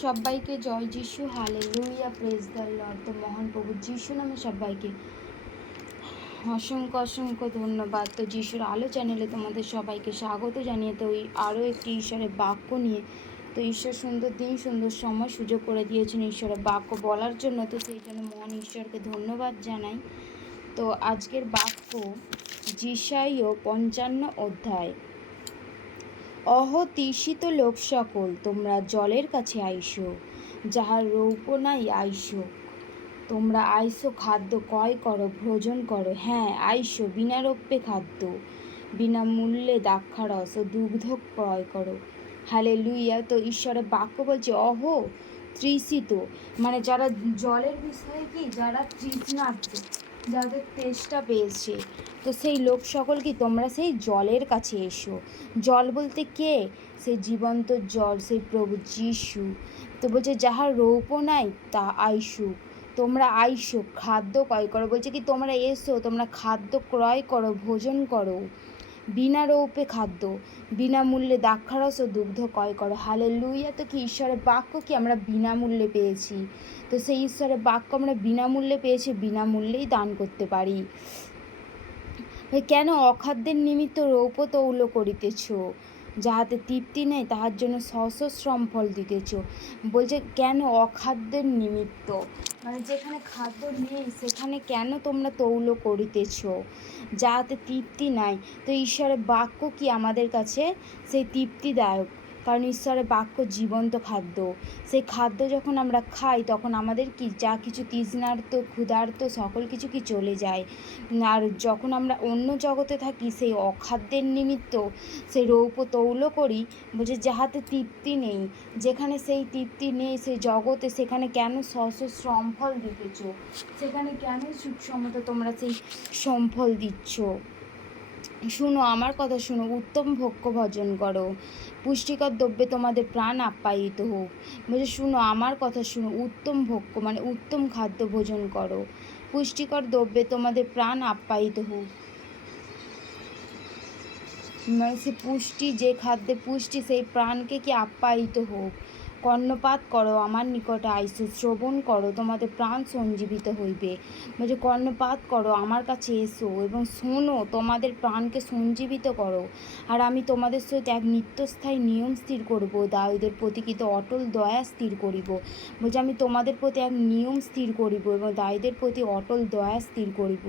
সবাইকে জয় যিশু, হালেলুয়া, প্রেজ দ্য লর্ড। তো মহান প্রভু যিশু নামে সবাইকে অসংখ্য অসংখ্য ধন্যবাদ। তো যিশুর আলো চ্যানেলে তোমাদের সবাইকে স্বাগত জানিয়ে তো আরও একটি ঈশ্বরের বাক্য নিয়ে, তো ঈশ্বর সুন্দর দিন সুন্দর সময় সুযোগ করে দিয়েছেন ঈশ্বরের বাক্য বলার জন্য, তো সেই জন্য মহান ঈশ্বরকে ধন্যবাদ জানাই। তো আজকের বাক্য যিশাইয় 55 অধ্যায়। তৃষিত লোক সকল, তোমরা জলের কাছে আইসো, যাহার রৌপ নাই আইসো। তোমরা আইসো, খাদ্য ক্রয় করো, ভোজন করো। হ্যাঁ, আইসো, বিনা রৌপ্যে খাদ্য, বিনামূল্যে দ্রাক্ষারস ও দুগ্ধ ক্রয় করো। হালেলুয়া। তো ঈশ্বরের বাক্য বলছে তৃষিত, মানে যারা জলের বিষয়ে কি, যারা তৃষ্ণার্ত, যাদের তেষ্টা পেয়েছে, তো সেই লোক সকল কি, তোমরা সেই জলের কাছে এসো। জল বলতে কে? সেই জীবন্ত জল, সেই প্রভু যিশু। তো বলছে যাহার রৌপ নাই তা আইসু, তোমরা আইসো, খাদ্য ক্রয় করো। বলছে কি তোমরা এসো, তোমরা খাদ্য ক্রয় করো, ভোজন করো, বিনা রৌপে খাদ্য, বিনামূল্যে দ্রাক্ষারস ও দুগ্ধ ক্রয় করো। হালেলুয়া। তো কি ঈশ্বরের বাক্য কি আমরা বিনামূল্যে পেয়েছি, তো সেই ঈশ্বরের বাক্য আমরা বিনামূল্যে পেয়েছি, বিনামূল্যেই দান করতে পারি। কেন অখাদ্যের নিমিত্ত রৌপ তৌল করিতেছ, যাহাতে তৃপ্তি নেই তাহার জন্য শ্রম ফল দিতেছ। বলছে কেন অখাদ্যের নিমিত্ত, মানে যেখানে খাদ্য নেই সেখানে কেন তোমরা তৌল করিতেছ, যাহাতে তৃপ্তি নাই। তো ঈশ্বরের বাক্য কি আমাদের কাছে সেই তৃপ্তিদায়ক, কারণ ঈশ্বরের বাক্য জীবন্ত খাদ্য। সেই খাদ্য যখন আমরা খাই তখন আমাদের কি যা কিছু তৃষ্ণার্ত, ক্ষুধার্ত সকল কিছু কি চলে যায়। আর যখন আমরা অন্য জগতে থাকি সেই অখাদ্যের নিমিত্ত সেই রৌপ তৌল করি, বলছে যাহাতে তৃপ্তি নেই, যেখানে সেই তৃপ্তি নেই সেই জগতে, সেখানে কেন শ্রমফল দিতেছ, সেখানে কেন সুখসমত তোমরা সেই শ্রমফল দিচ্ছ। শুনো আমার কথা, শুনো, উত্তম ভোগ্য ভোজন করো, পুষ্টিকর দ্রব্যে তোমাদের প্রাণ আপ্যায়িত হোক। বলছে শুনো আমার কথা, শুনো, উত্তম ভোগ্য মানে উত্তম খাদ্য ভোজন করো, পুষ্টিকর দ্রব্যে তোমাদের প্রাণ আপ্যায়িত হোক। মানে সে পুষ্টি, যে খাদ্যে পুষ্টি, সেই প্রাণকে কি আপ্যায়িত হোক। কর্ণপাত করো, আমার নিকটে আইসো, শ্রবণ করো, তোমাদের প্রাণ সঞ্জীবিত হইবে। বলছে কর্ণপাত করো, আমার কাছে এসো এবং শোনো, তোমাদের প্রাণকে সঞ্জীবিত করো। আর আমি তোমাদের সহিত এক নিত্যস্থায়ী নিয়ম স্থির করব, দাউদের প্রতি কিন্তু অটল দয়া স্থির করিব। বলছে আমি তোমাদের প্রতি এক নিয়ম স্থির করিব এবং দাউদের প্রতি অটল দয়া স্থির করিব।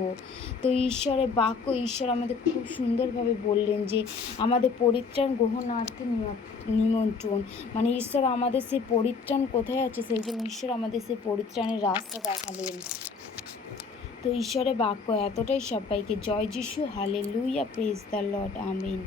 তো ঈশ্বরের বাক্য, ঈশ্বর আমাদের খুব সুন্দরভাবে বললেন যে আমাদের পরিত্রাণ গ্রহণার্থে নিমন্ত্রণ, মানে ঈশ্বর আমাদের সেই পরিত্রাণ কোথায় আছে, সেই জন্য ঈশ্বর আমাদের সেই পরিত্রাণের রাস্তা দেখালেন। তো ঈশ্বরের বাক্য এতটাই। সবাইকে জয় যিশু, hallelujah, praise the Lord, Amin.